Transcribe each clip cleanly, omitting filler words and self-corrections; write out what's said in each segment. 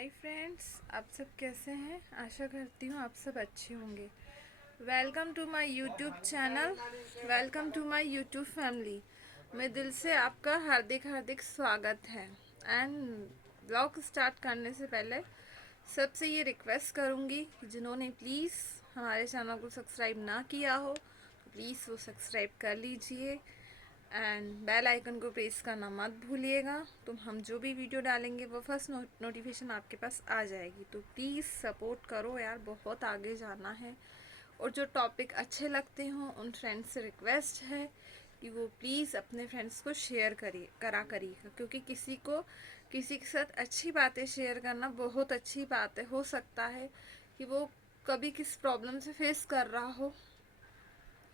Hi friends, आप सब कैसे हैं। आशा करती हूँ आप सब अच्छे होंगे। Welcome to my YouTube channel, welcome to my YouTube family. मैं दिल से आपका हार्दिक हार्दिक स्वागत है। एंड ब्लॉग स्टार्ट करने से पहले सबसे ये रिक्वेस्ट करूँगी कि जिन्होंने प्लीज़ हमारे चैनल को सब्सक्राइब ना किया हो तो प्लीज़ वो सब्सक्राइब कर लीजिए एंड बेल आइकन को प्रेस करना मत भूलिएगा। तो हम जो भी वीडियो डालेंगे वो फर्स्ट नोटिफिकेशन आपके पास आ जाएगी। तो प्लीज़ सपोर्ट करो यार, बहुत आगे जाना है। और जो टॉपिक अच्छे लगते हों उन फ्रेंड्स से रिक्वेस्ट है कि वो प्लीज़ अपने फ्रेंड्स को शेयर करिएगा, क्योंकि किसी के साथ अच्छी बातें शेयर करना बहुत अच्छी बात है। हो सकता है कि वो कभी किस प्रॉब्लम से फेस कर रहा हो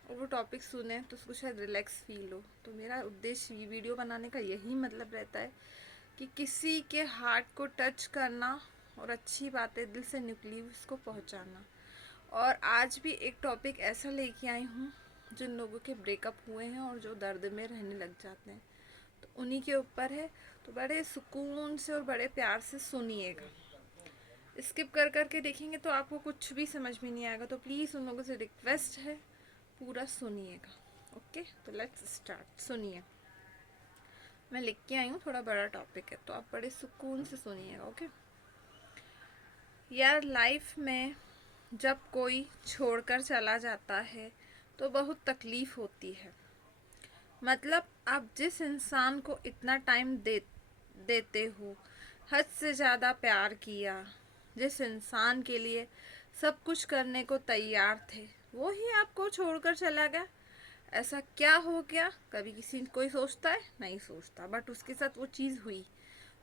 और वो टॉपिक सुने तो उसको शायद रिलैक्स फील हो। तो मेरा उद्देश्य ये वीडियो बनाने का यही मतलब रहता है कि किसी के हार्ट को टच करना और अच्छी बातें दिल से निकली उसको पहुंचाना। और आज भी एक टॉपिक ऐसा लेके आई हूँ जिन लोगों के ब्रेकअप हुए हैं और जो दर्द में रहने लग जाते हैं, तो उन्हीं के ऊपर है। तो बड़े सुकून से और बड़े प्यार से सुनिएगा। स्किप कर कर के देखेंगे तो आपको कुछ भी समझ में नहीं आएगा। तो प्लीज़ उन लोगों से रिक्वेस्ट है, पूरा सुनिएगा। ओके, तो लेट्स स्टार्ट। सुनिए, मैं लिख के आई हूँ, थोड़ा बड़ा टॉपिक है तो आप बड़े सुकून से सुनिएगा। ओके यार, लाइफ में जब कोई छोड़कर चला जाता है तो बहुत तकलीफ़ होती है। मतलब आप जिस इंसान को इतना टाइम देते हो, हद से ज़्यादा प्यार किया, जिस इंसान के लिए सब कुछ करने को तैयार थे, वो ही आपको छोड़कर चला गया। ऐसा क्या हो गया? कभी कोई सोचता है? नहीं सोचता, बट उसके साथ वो चीज़ हुई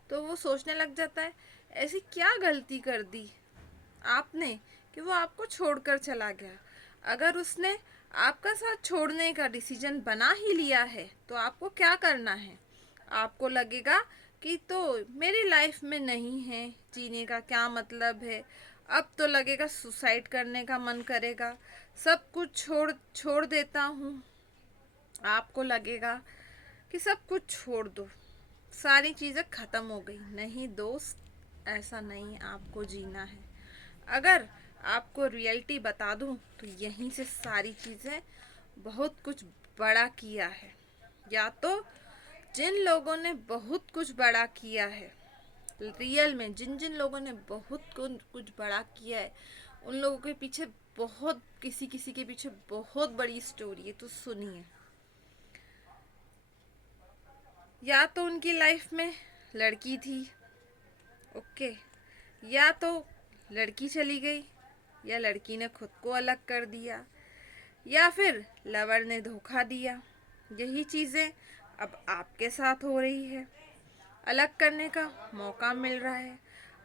तो वो सोचने लग जाता है ऐसी क्या गलती कर दी आपने कि वो आपको छोड़कर चला गया। अगर उसने आपका साथ छोड़ने का डिसीजन बना ही लिया है तो आपको क्या करना है? आपको लगेगा कि तो मेरी लाइफ में नहीं है, जीने का क्या मतलब है। अब तो लगेगा सुसाइड करने का मन करेगा, सब कुछ छोड़ छोड़ देता हूँ। आपको लगेगा कि सब कुछ छोड़ दो, सारी चीज़ें ख़त्म हो गई। नहीं दोस्त, ऐसा नहीं आपको जीना है। अगर आपको रियलिटी बता दूं तो यहीं से सारी चीज़ें बहुत कुछ बड़ा किया है। या तो जिन लोगों ने बहुत कुछ बड़ा किया है, रियल में जिन जिन लोगों ने बहुत कुछ बड़ा किया है, उन लोगों के पीछे बहुत किसी किसी के पीछे बहुत बड़ी स्टोरी है। तो सुनिए। या तो उनकी लाइफ में लड़की थी, ओके, या तो लड़की चली गई, या लड़की ने खुद को अलग कर दिया, या फिर लवर ने धोखा दिया। यही चीज़ें अब आपके साथ हो रही है। अलग करने का मौका मिल रहा है,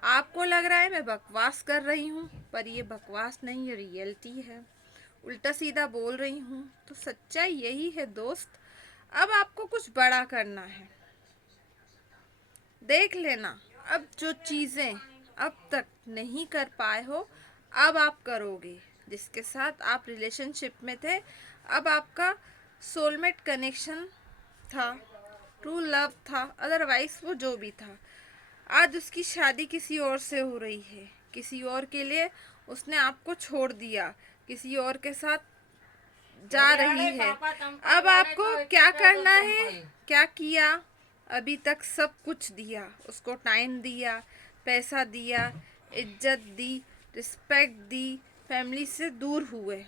आपको लग रहा है मैं बकवास कर रही हूँ, पर ये बकवास नहीं, ये रियलिटी है। उल्टा सीधा बोल रही हूँ तो सच्चाई यही है दोस्त। अब आपको कुछ बड़ा करना है। देख लेना, अब जो चीज़ें अब तक नहीं कर पाए हो अब आप करोगे। जिसके साथ आप रिलेशनशिप में थे, अब आपका सोलमेट कनेक्शन था, ट्रू लव था, अदरवाइज वो जो भी था, आज उसकी शादी किसी और से हो रही है। किसी और के लिए उसने आपको छोड़ दिया, किसी और के साथ जा रही है। अब आपको क्या करना है? क्या किया? अभी तक सब कुछ दिया, उसको टाइम दिया, पैसा दिया, इज्जत दी, रिस्पेक्ट दी, फैमिली से दूर हुए,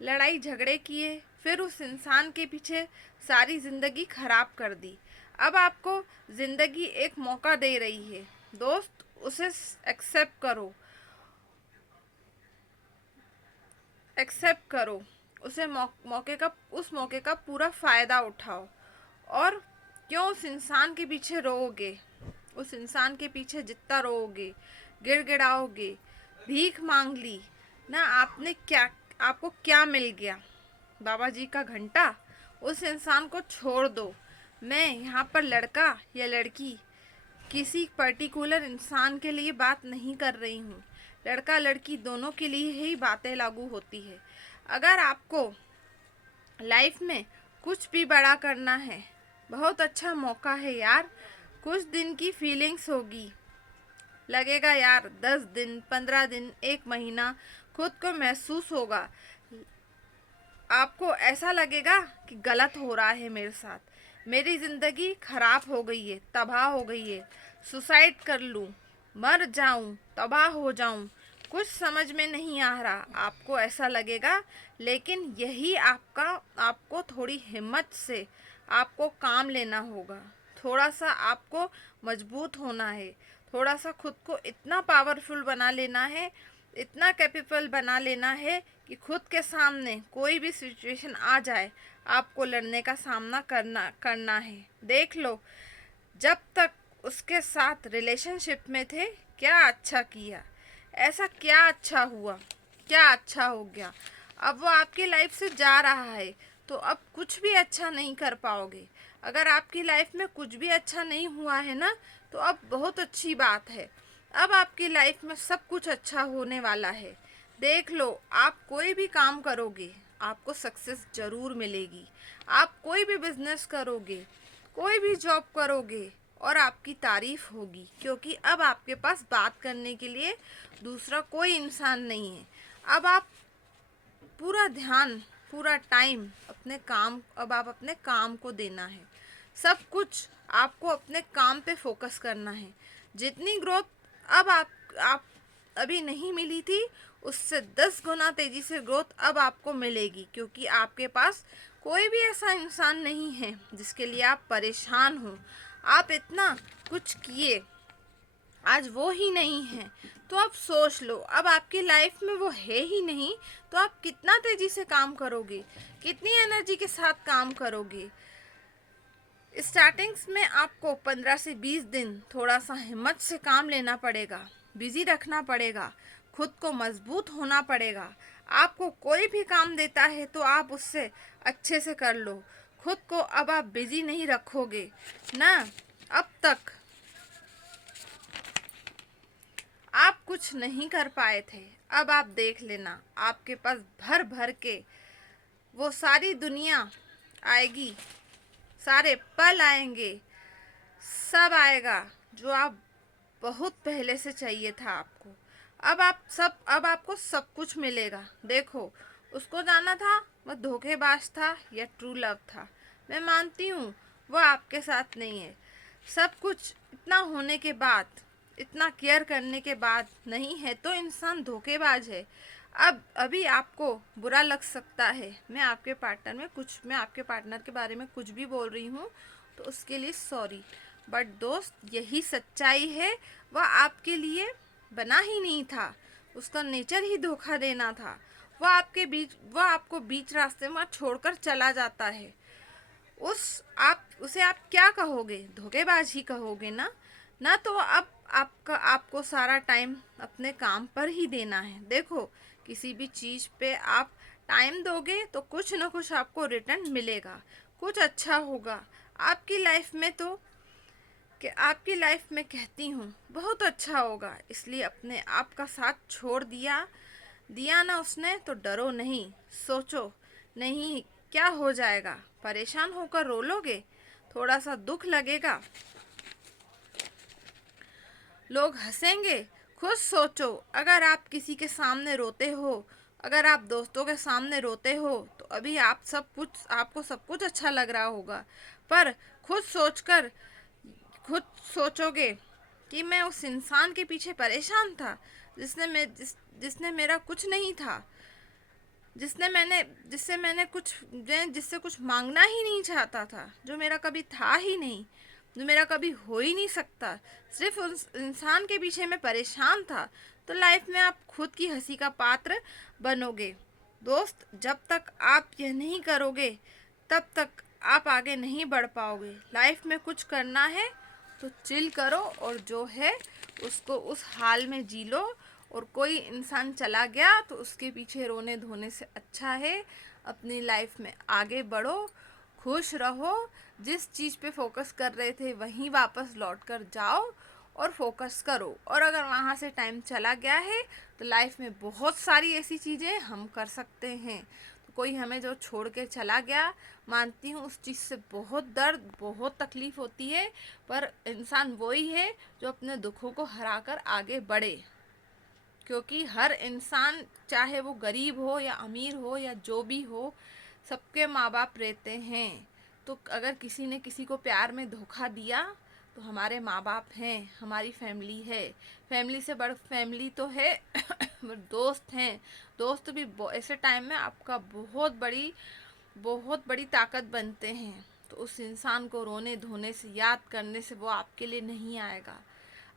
लड़ाई झगड़े किए, फिर उस इंसान के पीछे सारी ज़िंदगी खराब कर दी। अब आपको ज़िंदगी एक मौका दे रही है दोस्त, उसे एक्सेप्ट करो, एक्सेप्ट करो। उसे उस मौके का पूरा फ़ायदा उठाओ। और क्यों उस इंसान के पीछे रोओगे? उस इंसान के पीछे जितना रोओगे, गिड़गिड़ाओगे, भीख मांग ली ना, आपको क्या मिल गया? बाबा जी का घंटा? उस इंसान को छोड़ दो। मैं यहाँ पर लड़का या लड़की किसी पर्टिकुलर इंसान के लिए बात नहीं कर रही हूँ, लड़का लड़की दोनों के लिए ही बातें लागू होती है। अगर आपको लाइफ में कुछ भी बड़ा करना है, बहुत अच्छा मौका है यार। कुछ दिन की फीलिंग्स होगी, लगेगा यार 10 दिन, 15 दिन, 1 महीना खुद को महसूस होगा। आपको ऐसा लगेगा कि गलत हो रहा है मेरे साथ, मेरी ज़िंदगी खराब हो गई है, तबाह हो गई है, सुसाइड कर लूँ, मर जाऊँ, तबाह हो जाऊँ, कुछ समझ में नहीं आ रहा। आपको ऐसा लगेगा, लेकिन यही आपको थोड़ी हिम्मत से आपको काम लेना होगा। थोड़ा सा आपको मजबूत होना है, थोड़ा सा खुद को इतना पावरफुल बना लेना है, इतना कैपेबल बना लेना है कि खुद के सामने कोई भी सिचुएशन आ जाए, आपको लड़ने का सामना करना है। देख लो, जब तक उसके साथ रिलेशनशिप में थे, क्या अच्छा किया, ऐसा क्या अच्छा हुआ, क्या अच्छा हो गया। अब वो आपकी लाइफ से जा रहा है, तो अब कुछ भी अच्छा नहीं कर पाओगे। अगर आपकी लाइफ में कुछ भी अच्छा नहीं हुआ है ना, तो अब बहुत अच्छी बात है। अब आपकी लाइफ में सब कुछ अच्छा होने वाला है। देख लो, आप कोई भी काम करोगे, आपको सक्सेस ज़रूर मिलेगी। आप कोई भी बिजनेस करोगे, कोई भी जॉब करोगे, और आपकी तारीफ होगी, क्योंकि अब आपके पास बात करने के लिए दूसरा कोई इंसान नहीं है। अब आप पूरा ध्यान, पूरा टाइम अब आप अपने काम को देना है। सब कुछ आपको अपने काम पे फोकस करना है। जितनी ग्रोथ अब आप अभी नहीं मिली थी, उससे 10 गुना तेजी से ग्रोथ अब आपको मिलेगी, क्योंकि आपके पास कोई भी ऐसा इंसान नहीं है जिसके लिए आप परेशान हो। आप इतना कुछ किए, आज वो ही नहीं है, तो आप सोच लो, अब आपकी लाइफ में वो है ही नहीं, तो आप कितना तेजी से काम करोगे, कितनी एनर्जी के साथ काम करोगे। स्टार्टिंग्स में आपको 15 से 20 दिन थोड़ा सा हिम्मत से काम लेना पड़ेगा, बिजी रखना पड़ेगा, खुद को मजबूत होना पड़ेगा। आपको कोई भी काम देता है तो आप उससे अच्छे से कर लो। खुद को अब आप बिजी नहीं रखोगे ना। अब तक आप कुछ नहीं कर पाए थे, अब आप देख लेना, आपके पास भर भर के वो सारी दुनिया आएगी, सारे पल आएंगे, सब आएगा जो आप बहुत पहले से चाहिए था आपको। अब आपको सब कुछ मिलेगा। देखो, उसको जाना था वह धोखेबाज था या ट्रू लव था, मैं मानती हूँ वो आपके साथ नहीं है। सब कुछ इतना होने के बाद, इतना केयर करने के बाद नहीं है तो इंसान धोखेबाज है। अब अभी आपको बुरा लग सकता है, मैं आपके पार्टनर के बारे में कुछ भी बोल रही हूँ, तो उसके लिए सॉरी। बट दोस्त, यही सच्चाई है, वह आपके लिए बना ही नहीं था, उसका नेचर ही धोखा देना था। वह आपको बीच रास्ते में छोड़कर चला जाता है। उसे आप क्या कहोगे, धोखेबाज ही कहोगे ना। ना तो अब आपको सारा टाइम अपने काम पर ही देना है। देखो, किसी भी चीज़ पे आप टाइम दोगे तो कुछ ना कुछ आपको रिटर्न मिलेगा, कुछ अच्छा होगा आपकी लाइफ में। तो कि आपकी लाइफ में कहती हूँ बहुत अच्छा होगा, इसलिए अपने आप का साथ छोड़ दिया ना उसने, तो डरो नहीं, सोचो नहीं क्या हो जाएगा, परेशान होकर रो लोगे, थोड़ा सा दुख लगेगा, लोग हंसेंगे। खुद सोचो, अगर आप किसी के सामने रोते हो, अगर आप दोस्तों के सामने रोते हो, तो अभी आपको सब कुछ अच्छा लग रहा होगा। पर खुद सोचकर खुद सोचोगे कि मैं उस इंसान के पीछे परेशान था, जिसने मेरा कुछ नहीं था, जिससे कुछ मांगना ही नहीं चाहता था, जो मेरा कभी था ही नहीं, जो मेरा कभी हो ही नहीं सकता, सिर्फ उस इंसान के पीछे मैं परेशान था। तो लाइफ में आप खुद की हंसी का पात्र बनोगे। दोस्त, जब तक आप यह नहीं करोगे, तब तक आप आगे नहीं बढ़ पाओगे। लाइफ में कुछ करना है तो चिल करो, और जो है उसको उस हाल में जी लो। और कोई इंसान चला गया तो उसके पीछे रोने धोने से अच्छा है अपनी लाइफ में आगे बढ़ो, खुश रहो, जिस चीज़ पे फोकस कर रहे थे वहीं वापस लौट कर जाओ और फोकस करो। और अगर वहाँ से टाइम चला गया है तो लाइफ में बहुत सारी ऐसी चीज़ें हम कर सकते हैं। तो कोई हमें जो छोड़ के चला गया, मानती हूँ उस चीज़ से बहुत दर्द, बहुत तकलीफ़ होती है, पर इंसान वही है जो अपने दुखों को हराकर आगे बढ़े। क्योंकि हर इंसान, चाहे वो गरीब हो या अमीर हो या जो भी हो, सबके माँ बाप रहते हैं। तो अगर किसी ने किसी को प्यार में धोखा दिया तो हमारे माँ बाप हैं, हमारी फैमिली है। फैमिली से बड़ फैमिली तो है दोस्त हैं। दोस्त भी ऐसे टाइम में आपका बहुत बड़ी ताकत बनते हैं। तो उस इंसान को रोने धोने से, याद करने से वो आपके लिए नहीं आएगा।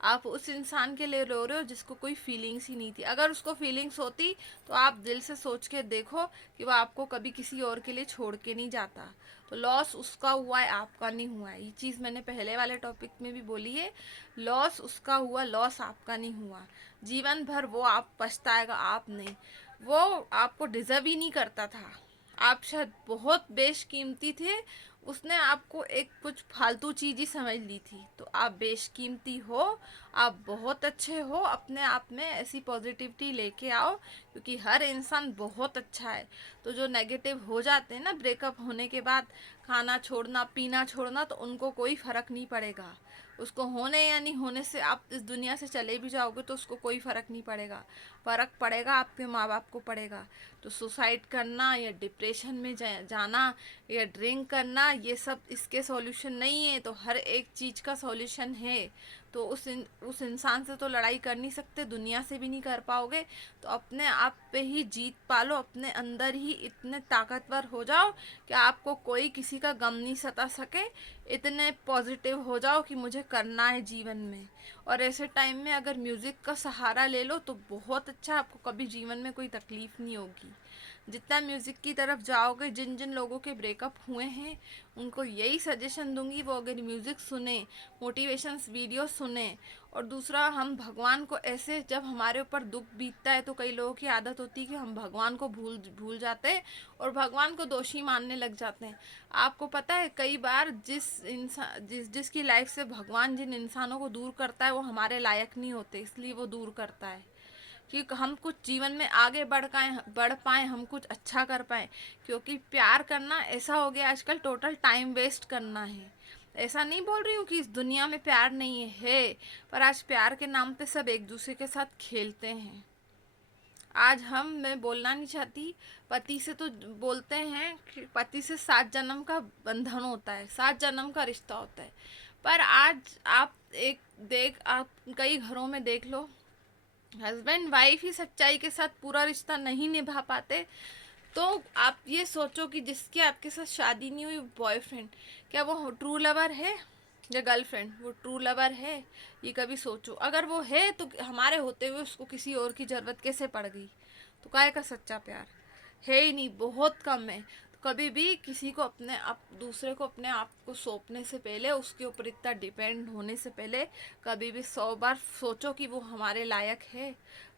आप उस इंसान के लिए रो रहे हो जिसको कोई फीलिंग्स ही नहीं थी। अगर उसको फीलिंग्स होती तो आप दिल से सोच के देखो कि वो आपको कभी किसी और के लिए छोड़ के नहीं जाता। तो लॉस उसका हुआ है, आपका नहीं हुआ है। ये चीज़ मैंने पहले वाले टॉपिक में भी बोली है। लॉस उसका हुआ, लॉस आपका नहीं हुआ। जीवन भर वो आप पछताएगा, आप नहीं। वो आपको डिज़र्व ही नहीं करता था। आप शायद बहुत बेशकीमती थे, उसने आपको एक कुछ फालतू चीज़ ही समझ ली थी। तो आप बेशकीमती हो, आप बहुत अच्छे हो। अपने आप में ऐसी पॉजिटिविटी लेके आओ, क्योंकि हर इंसान बहुत अच्छा है। तो जो नेगेटिव हो जाते हैं ना ब्रेकअप होने के बाद, खाना छोड़ना, पीना छोड़ना, तो उनको कोई फ़र्क नहीं पड़ेगा। उसको होने या नहीं होने से आप इस दुनिया से चले भी जाओगे तो उसको कोई फ़र्क नहीं पड़ेगा। फ़र्क पड़ेगा आपके माँ बाप को पड़ेगा। तो सुसाइड करना या डिप्रेशन में जाना या ड्रिंक करना, ये सब इसके सॉल्यूशन नहीं है। तो हर एक चीज़ का सॉल्यूशन है। तो उस इंसान से तो लड़ाई कर नहीं सकते, दुनिया से भी नहीं कर पाओगे। तो अपने आप पे ही जीत पालो, अपने अंदर ही इतने ताकतवर हो जाओ कि आपको कोई किसी का गम नहीं सता सके। इतने पॉजिटिव हो जाओ कि मुझे करना है जीवन में। और ऐसे टाइम में अगर म्यूज़िक का सहारा ले लो तो बहुत अच्छा, आपको कभी जीवन में कोई तकलीफ़ नहीं होगी। जितना म्यूज़िक की तरफ जाओगे, जिन जिन लोगों के ब्रेकअप हुए हैं उनको यही सजेशन दूंगी, वो अगर म्यूज़िक सुने, मोटिवेशंस वीडियो सुने। और दूसरा, हम भगवान को ऐसे, जब हमारे ऊपर दुख बीतता है तो कई लोगों की आदत होती है कि हम भगवान को भूल जाते हैं और भगवान को दोषी मानने लग जाते हैं। आपको पता है कई बार जिसकी लाइफ से भगवान जिन इंसानों को दूर करता है वो हमारे लायक नहीं होते, इसलिए वो दूर करता है कि हम कुछ जीवन में आगे बढ़ पाएँ, हम कुछ अच्छा कर पाएँ। क्योंकि प्यार करना ऐसा हो गया आजकल, टोटल टाइम वेस्ट करना है। ऐसा नहीं बोल रही हूँ कि इस दुनिया में प्यार नहीं है, पर आज प्यार के नाम पे सब एक दूसरे के साथ खेलते हैं। आज मैं बोलना नहीं चाहती, पति से तो बोलते हैं कि पति से 7 जन्म का बंधन होता है, 7 जन्म का रिश्ता होता है। पर आज आप कई घरों में देख लो, हस्बैंड वाइफ ही सच्चाई के साथ पूरा रिश्ता नहीं निभा पाते। तो आप ये सोचो कि जिसकी आपके साथ शादी नहीं हुई, बॉयफ्रेंड, क्या वो ट्रू लवर है? या गर्लफ्रेंड, वो ट्रू लवर है? ये कभी सोचो। अगर वो है तो हमारे होते हुए उसको किसी और की ज़रूरत कैसे पड़ गई? तो काहे का सच्चा प्यार है ही नहीं, बहुत कम है। तो कभी भी किसी को दूसरे को अपने आप को सौंपने से पहले, उसके ऊपर इतना डिपेंड होने से पहले, कभी भी 100 बार सोचो कि वो हमारे लायक है,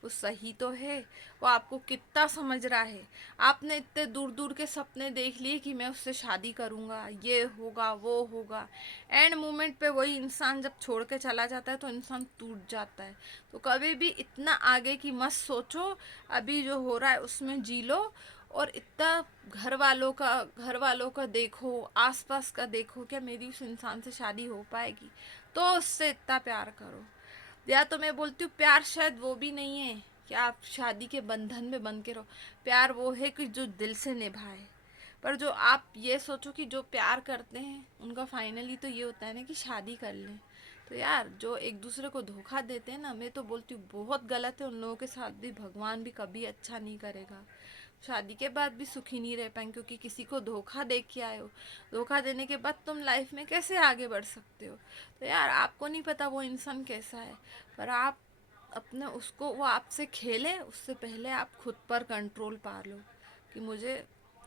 वो सही तो है, वो आपको कितना समझ रहा है। आपने इतने दूर दूर के सपने देख लिए कि मैं उससे शादी करूँगा, ये होगा वो होगा। एंड मोमेंट पे वही इंसान जब छोड़ के चला जाता है तो इंसान टूट जाता है। तो कभी भी इतना आगे की मत सोचो, अभी जो हो रहा है उसमें जी लो। और इतना घर वालों का देखो, आसपास का देखो, क्या मेरी उस इंसान से शादी हो पाएगी, तो उससे इतना प्यार करो। या तो मैं बोलती हूँ प्यार शायद वो भी नहीं है कि आप शादी के बंधन में बंध के रहो। प्यार वो है कि जो दिल से निभाए। पर जो आप ये सोचो कि जो प्यार करते हैं उनका फाइनली तो ये होता है ना कि शादी कर लें। तो यार, जो एक दूसरे को धोखा देते हैं ना, मैं तो बोलती हूँ बहुत गलत है। उन लोगों के साथ भी भगवान भी कभी अच्छा नहीं करेगा। शादी के बाद भी सुखी नहीं रह पाएंगे, क्योंकि किसी को धोखा दे के आए हो। धोखा देने के बाद तुम लाइफ में कैसे आगे बढ़ सकते हो? तो यार, आपको नहीं पता वो इंसान कैसा है, पर आप अपने उसको, वो आपसे खेले उससे पहले आप खुद पर कंट्रोल पा लो कि मुझे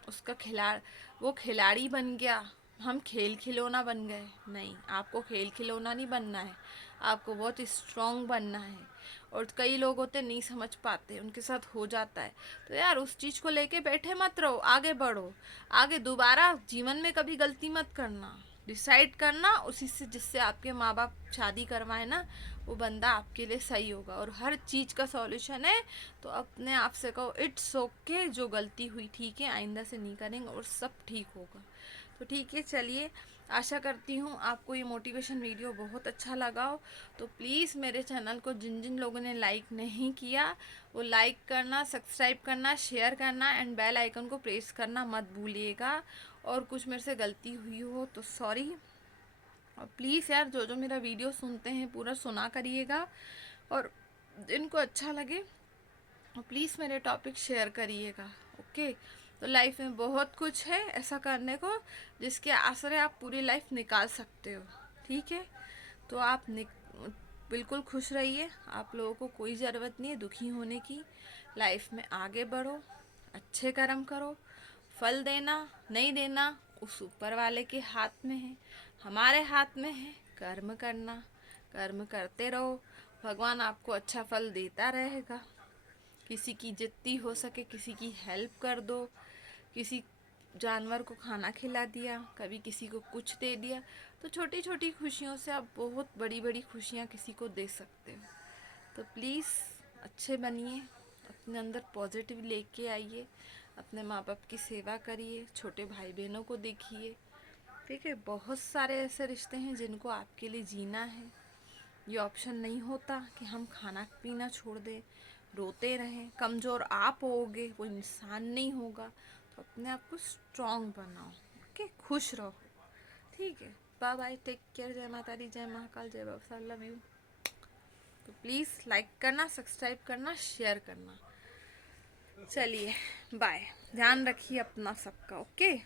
उसका वो खिलाड़ी बन गया, हम खेल खिलौना बन गए। नहीं, आपको खेल खिलौना नहीं बनना है, आपको बहुत स्ट्रांग बनना है। और कई लोग होते नहीं समझ पाते, उनके साथ हो जाता है। तो यार, उस चीज़ को लेके बैठे मत रहो, आगे बढ़ो। आगे दोबारा जीवन में कभी गलती मत करना। डिसाइड करना उसी से, जिससे आपके माँ बाप शादी करवाए ना, वो बंदा आपके लिए सही होगा। और हर चीज़ का सॉल्यूशन है, तो अपने आप से कहो इट्स ओके, जो गलती हुई ठीक है, आइंदा से नहीं करेंगे और सब ठीक होगा। तो ठीक है, चलिए, आशा करती हूँ आपको ये मोटिवेशन वीडियो बहुत अच्छा लगा हो। तो प्लीज़ मेरे चैनल को जिन जिन लोगों ने लाइक नहीं किया, वो लाइक करना, सब्सक्राइब करना, शेयर करना एंड बेल आइकन को प्रेस करना मत भूलिएगा। और कुछ मेरे से गलती हुई हो तो सॉरी। और प्लीज़ यार, जो जो मेरा वीडियो सुनते हैं पूरा सुना करिएगा, और जिनको अच्छा लगे प्लीज़ मेरे टॉपिक शेयर करिएगा। ओके, तो लाइफ में बहुत कुछ है ऐसा करने को जिसके आसरे आप पूरी लाइफ निकाल सकते हो। ठीक है, तो आप बिल्कुल खुश रहिए। आप लोगों को कोई ज़रूरत नहीं है दुखी होने की। लाइफ में आगे बढ़ो, अच्छे कर्म करो, फल देना नहीं देना उस ऊपर वाले के हाथ में है, हमारे हाथ में है कर्म करना। कर्म करते रहो, भगवान आपको अच्छा फल देता रहेगा। किसी की जितनी हो सके किसी की हेल्प कर दो, किसी जानवर को खाना खिला दिया, कभी किसी को कुछ दे दिया, तो छोटी छोटी खुशियों से आप बहुत बड़ी बड़ी खुशियाँ किसी को दे सकते हो। तो प्लीज़ अच्छे बनिए, अपने अंदर पॉजिटिव लेके आइए, अपने माँ बाप की सेवा करिए, छोटे भाई बहनों को देखिए। ठीक है, बहुत सारे ऐसे रिश्ते हैं जिनको आपके लिए जीना है। ये ऑप्शन नहीं होता कि हम खाना पीना छोड़ दें, रोते रहें। कमज़ोर आप होगे, वो इंसान नहीं होगा। तो अपने आप को स्ट्रॉन्ग बनाओ। ओके, खुश रहो। ठीक है, बाय बाय, टेक केयर, जय माता दी, जय महाकाल, जय बाबा, लव यू। तो प्लीज़ लाइक करना, सब्सक्राइब करना, शेयर करना। चलिए बाय, ध्यान रखिए अपना सबका। ओके।